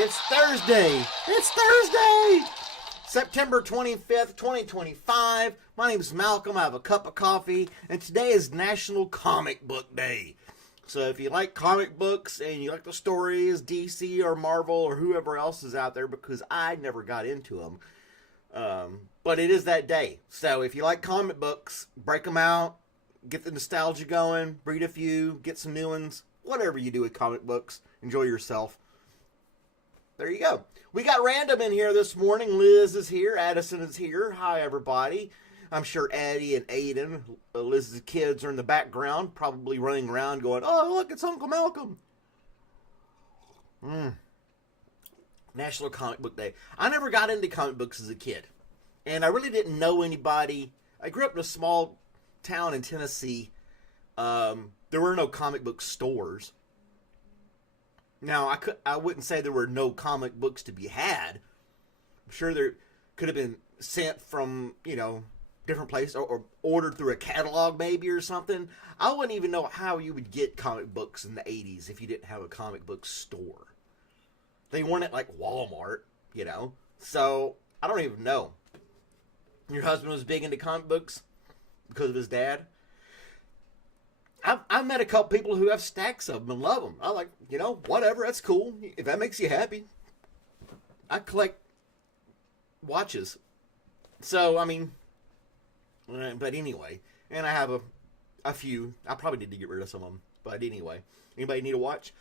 It's Thursday. It's Thursday. September 25th, 2025. My name is Malcolm. I have a cup of coffee. And today is National Comic Book Day. So if you like comic books and you like the stories, DC or Marvel or whoever else is out there, because I never got into them. But it is that day. So if you like comic books, break them out. Get the nostalgia going. Read a few. Get some new ones. Whatever you do with comic books. Enjoy yourself. There you go. We got random in here this morning. Liz is here. Addison is here. Hi, everybody. I'm sure Addie and Aiden, Liz's kids, are in the background, probably running around going, oh, look, it's Uncle Malcolm. National Comic Book Day. I never got into comic books as a kid. And I really didn't know anybody. I grew up in a small town in Tennessee. There were no comic book stores. Now, I wouldn't say there were no comic books to be had. I'm sure there could have been sent from, different places or ordered through a catalog maybe or something. I wouldn't even know how you would get comic books in the 80s if you didn't have a comic book store. They weren't at like Walmart, So, I don't even know. Your husband was big into comic books because of his dad? I've met a couple people who have stacks of them and love them. I like, whatever, that's cool. If that makes you happy. I collect watches. So, but anyway. And I have a few. I probably need to get rid of some of them. But anyway. Anybody need a watch?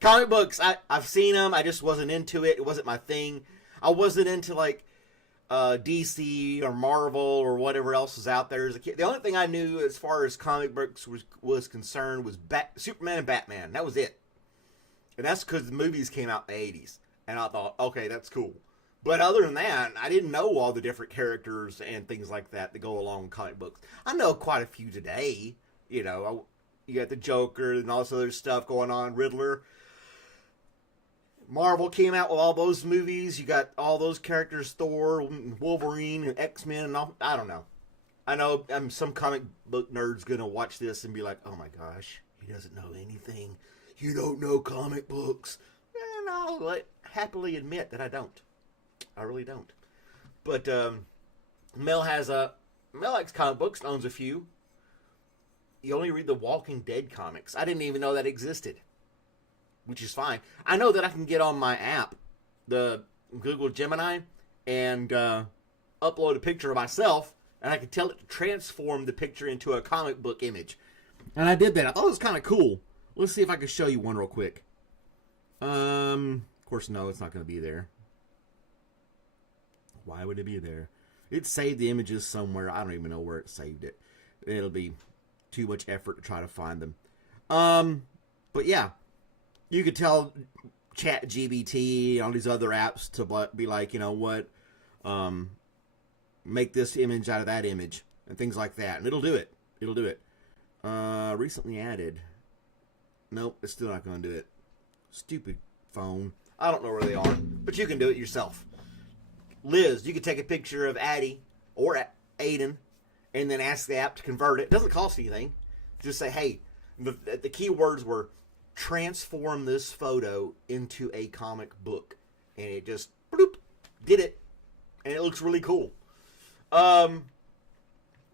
Comic books. I've seen them. I just wasn't into it. It wasn't my thing. I wasn't into DC or Marvel or whatever else was out there as a kid. The only thing I knew as far as comic books was concerned was Superman and Batman. That was it. And that's because the movies came out in the 80s. And I thought, okay, that's cool. But other than that, I didn't know all the different characters and things like that go along with comic books. I know quite a few today. You got the Joker and all this other stuff going on, Riddler. Marvel came out with all those movies. You got all those characters, Thor, Wolverine, and X-Men, and all. I don't know. I know some comic book nerd's going to watch this and be like, oh my gosh, he doesn't know anything. You don't know comic books. And I'll happily admit that I don't. I really don't. But Mel likes comic books, owns a few. You only read the Walking Dead comics. I didn't even know that existed. Which is fine. I know that I can get on my app, the Google Gemini, and upload a picture of myself, and I can tell it to transform the picture into a comic book image. And I did that. I thought it was kind of cool. Let's see if I can show you one real quick. Of course, no, it's not going to be there. Why would it be there? It saved the images somewhere. I don't even know where it saved it. It'll be too much effort to try to find them. But yeah. You could tell ChatGPT and all these other apps to be like, make this image out of that image and things like that. And it'll do it. It'll do it. Recently added. Nope, it's still not going to do it. Stupid phone. I don't know where they are, but you can do it yourself. Liz, you can take a picture of Addie or Aiden and then ask the app to convert it. It doesn't cost anything. Just say, hey, the keywords were transform this photo into a comic book, and it just bloop, did it, and it looks really cool. What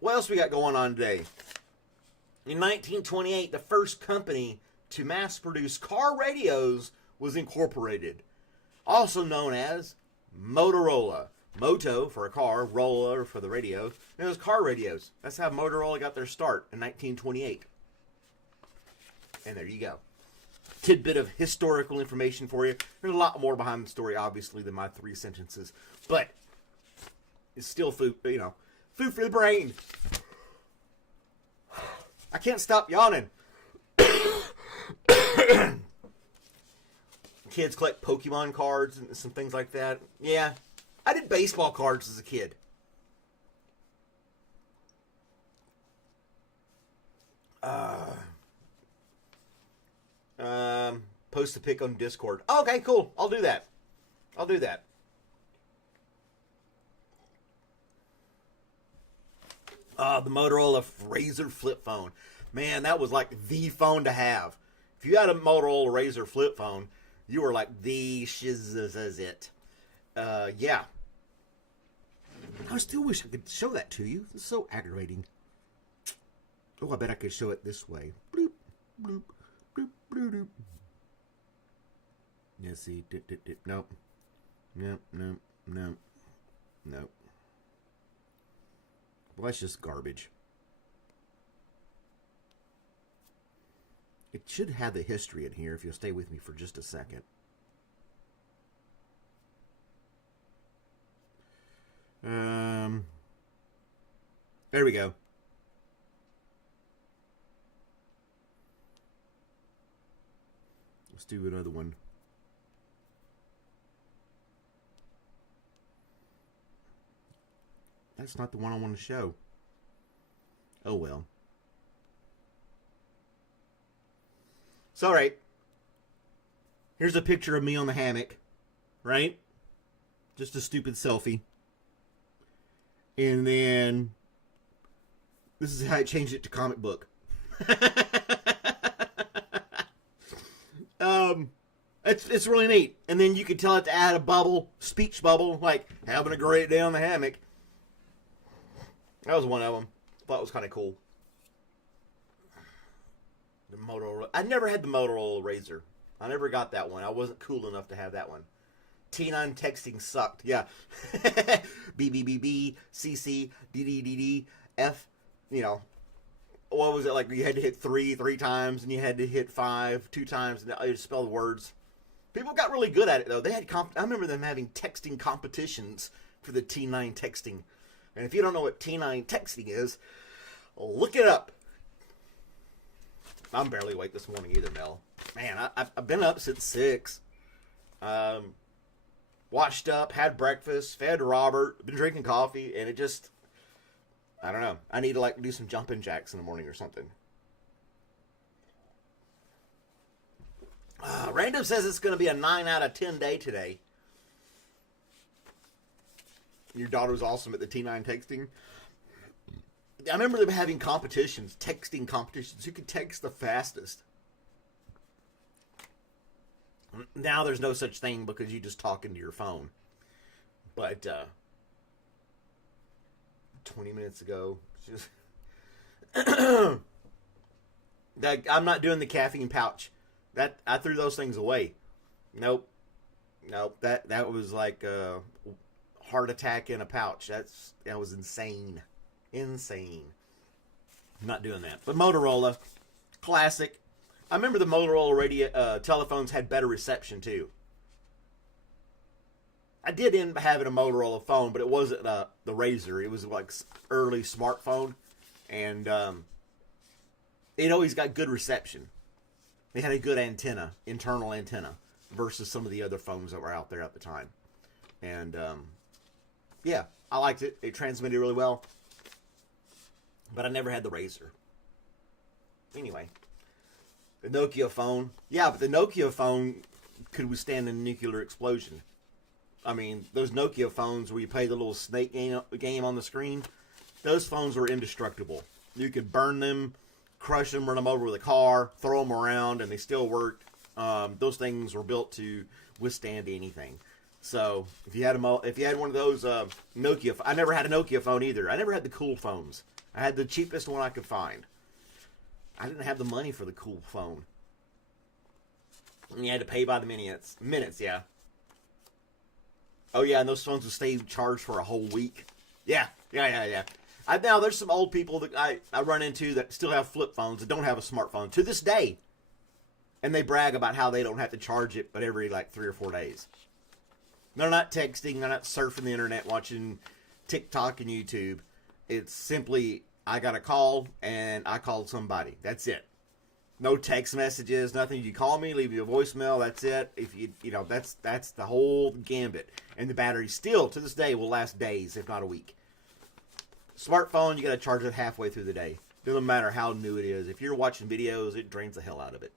else we got going on today? In 1928, the first company to mass produce car radios was incorporated, also known as Motorola. Moto for a car, Rolla for the radio. And it was car radios. That's how Motorola got their start in 1928. And there you go. Tidbit of historical information for you. There's a lot more behind the story, obviously, than my 3 sentences. But it's still food, food for the brain. I can't stop yawning. Kids collect Pokemon cards and some things like that. Yeah, I did baseball cards as a kid. Post a pic on Discord. Oh, okay, cool. I'll do that. The Motorola Razr flip phone. Man, that was like the phone to have. If you had a Motorola Razr flip phone, you were like the shiz is it. Yeah. I still wish I could show that to you. It's so aggravating. Oh, I bet I could show it this way. Bloop, bloop, bloop, bloop, bloop. Yeah, see, nope. Nope, nope, nope, nope. Well, that's just garbage. It should have the history in here if you'll stay with me for just a second. There we go. Let's do another one. That's not the one I want to show. Oh well. It's all right. Here's a picture of me on the hammock, right? Just a stupid selfie. And then this is how I changed it to comic book. It's really neat. And then you could tell it to add a bubble, speech bubble, like having a great day on the hammock. That was one of them. Thought it was kind of cool. The Motorola. I never had the Motorola Razr. I never got that one. I wasn't cool enough to have that one. T9 texting sucked. Yeah. B, B, B, B, C, C, D, D, D, D, F. You know. What was it like? You had to hit three times, and you had to hit 5 2 times, and you spell the words. People got really good at it, though. They had I remember them having texting competitions for the T9 texting. And if you don't know what T9 texting is, look it up. I'm barely awake this morning either, Mel. Man, I've been up since 6. Washed up, had breakfast, fed Robert, been drinking coffee, and it just... I don't know. I need to like do some jumping jacks in the morning or something. Random says it's going to be a 9 out of 10 day today. Your daughter's awesome at the T9 texting. I remember them having competitions, texting competitions. Who could text the fastest? Now there's no such thing because you just talk into your phone. But 20 minutes ago, just I'm not doing the caffeine pouch. That I threw those things away. Nope. That was like a heart attack in a pouch. That was insane. Insane. I'm not doing that. But Motorola, classic. I remember the Motorola radio telephones had better reception too. I did end up having a Motorola phone, but it wasn't the Razr. It was like early smartphone, and it always got good reception. They had a good antenna, internal antenna, versus some of the other phones that were out there at the time. And yeah, I liked it. It transmitted really well, but I never had the Razr. Anyway, the Nokia phone. Yeah, but the Nokia phone could withstand a nuclear explosion. I mean, those Nokia phones where you play the little snake game on the screen, those phones were indestructible. You could burn them, crush them, run them over with a car, throw them around, and they still worked. Those things were built to withstand anything. So if you had one of those Nokia, I never had a Nokia phone either. I never had the cool phones. I had the cheapest one I could find. I didn't have the money for the cool phone. And you had to pay by the minutes. Yeah. Oh, yeah, and those phones would stay charged for a whole week. Yeah. Now, there's some old people that I run into that still have flip phones that don't have a smartphone to this day. And they brag about how they don't have to charge it but every, 3 or 4 days. They're not texting. They're not surfing the internet, watching TikTok and YouTube. It's simply, I got a call, and I called somebody. That's it. No text messages, nothing. You call me, leave you a voicemail. That's it. If that's the whole gambit. And the battery still, to this day, will last days, if not a week. Smartphone, you got to charge it halfway through the day. Doesn't matter how new it is. If you're watching videos, it drains the hell out of it.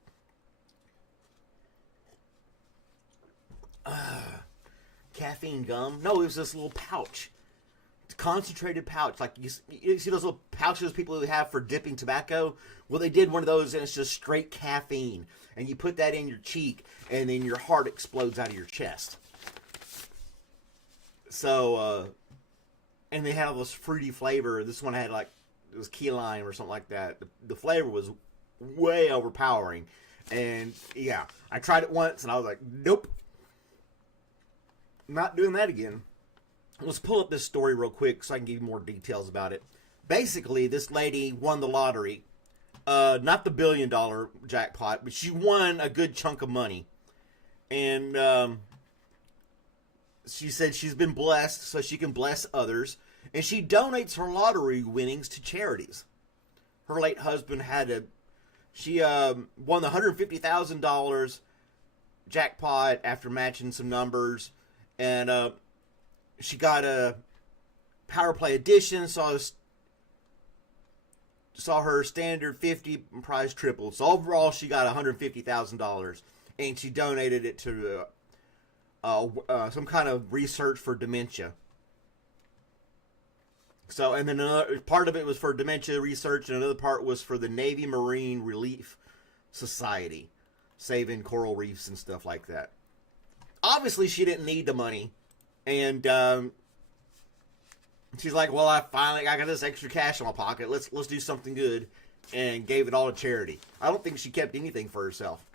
Caffeine gum? No, it was this little pouch. concentrated pouch. Like, you see those little pouches people who have for dipping tobacco? Well, they did one of those, and it's just straight caffeine. And you put that in your cheek, and then your heart explodes out of your chest. So, and they had all this fruity flavor. This one had, like, it was key lime or something like that. The flavor was way overpowering. And, yeah, I tried it once, and I was like, nope. Not doing that again. Let's pull up this story real quick so I can give you more details about it. Basically, this lady won the lottery. Not the $1 billion jackpot, but she won a good chunk of money. And she said she's been blessed so she can bless others. And she donates her lottery winnings to charities. Her late husband she won the $150,000 jackpot after matching some numbers. And she got a Power Play edition, saw her standard 50 prize tripled. So overall, she got $150,000, and she donated it to some kind of research for dementia. So, and then another part of it was for dementia research, and another part was for the Navy Marine Relief Society, saving coral reefs and stuff like that. Obviously, she didn't need the money, and she's like, "Well, I got this extra cash in my pocket. Let's do something good," and gave it all to charity. I don't think she kept anything for herself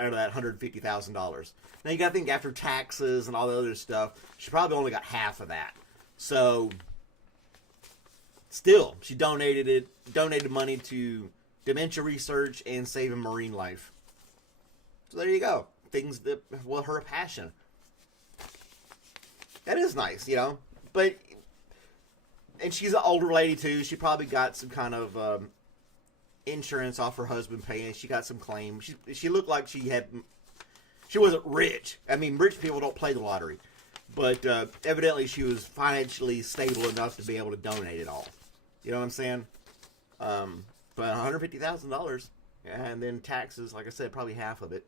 out of that $150,000. Now you got to think after taxes and all the other stuff, she probably only got half of that. So, still, she donated money to dementia research and saving marine life. So there you go. Things that were her passion. That is nice, you know. But, and she's an older lady too. She probably got some kind of insurance off her husband paying. She got some claim. She looked like she wasn't rich. I mean, rich people don't play the lottery. But evidently she was financially stable enough to be able to donate it all. You know what I'm saying? But $150,000, and then taxes, like I said, probably half of it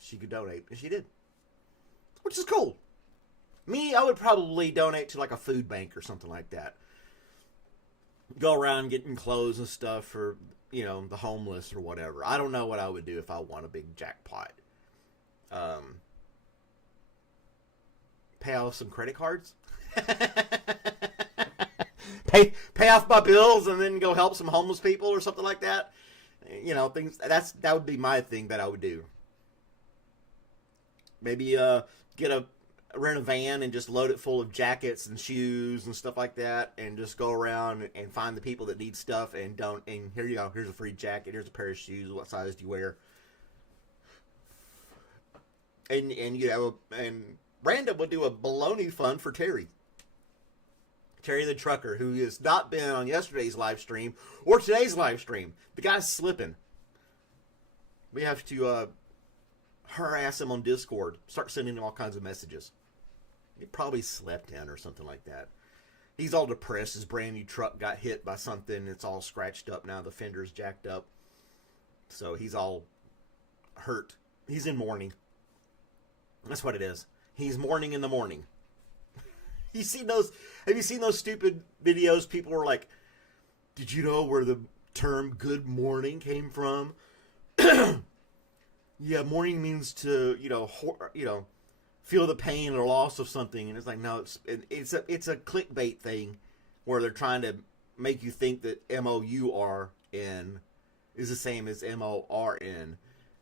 she could donate, and she did, which is cool. Me, I would probably donate to like a food bank or something like that. Go around getting clothes and stuff for, you know, the homeless or whatever. I don't know what I would do if I won a big jackpot. Pay off some credit cards. pay off my bills and then go help some homeless people or something like that. You know, things that would be my thing that I would do. Maybe rent a van and just load it full of jackets and shoes and stuff like that, and just go around and find the people that need stuff and here you go. Here's a free jacket. Here's a pair of shoes. What size do you wear? And you know, and Random would do a baloney fund for Terry. Terry the trucker, who has not been on yesterday's live stream or today's live stream. The guy's slipping. We have to harass him on Discord. Start sending him all kinds of messages. He probably slept in or something like that. He's all depressed. His brand new truck got hit by something. It's all scratched up now. The fender's jacked up. So he's all hurt. He's in mourning. That's what it is. He's mourning in the morning. Have you seen those stupid videos? People were like, "Did you know where the term good morning came from?" Yeah, mourning means to, feel the pain or loss of something. And it's like, no, it's a clickbait thing where they're trying to make you think that MOURN is the same as MORN.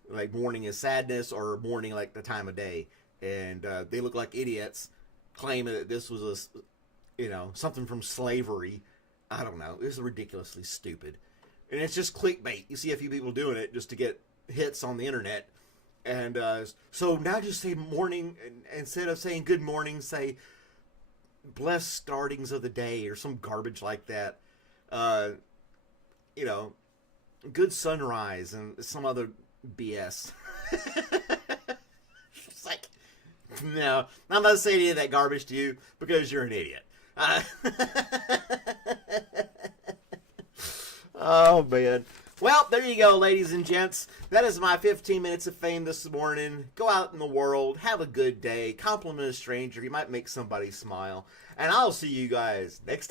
Like mourning is sadness, or mourning like the time of day. And they look like idiots claiming that this was something from slavery. I don't know. It was ridiculously stupid. And it's just clickbait. You see a few people doing it just to get hits on the internet. And so now just say morning, instead of saying good morning, say blessed startings of the day or some garbage like that. Good sunrise and some other BS. It's like, no, I'm not saying any of that garbage to you because you're an idiot. Oh man. Well, there you go, ladies and gents. That is my 15 minutes of fame this morning. Go out in the world, have a good day, compliment a stranger. You might make somebody smile. And I'll see you guys next time.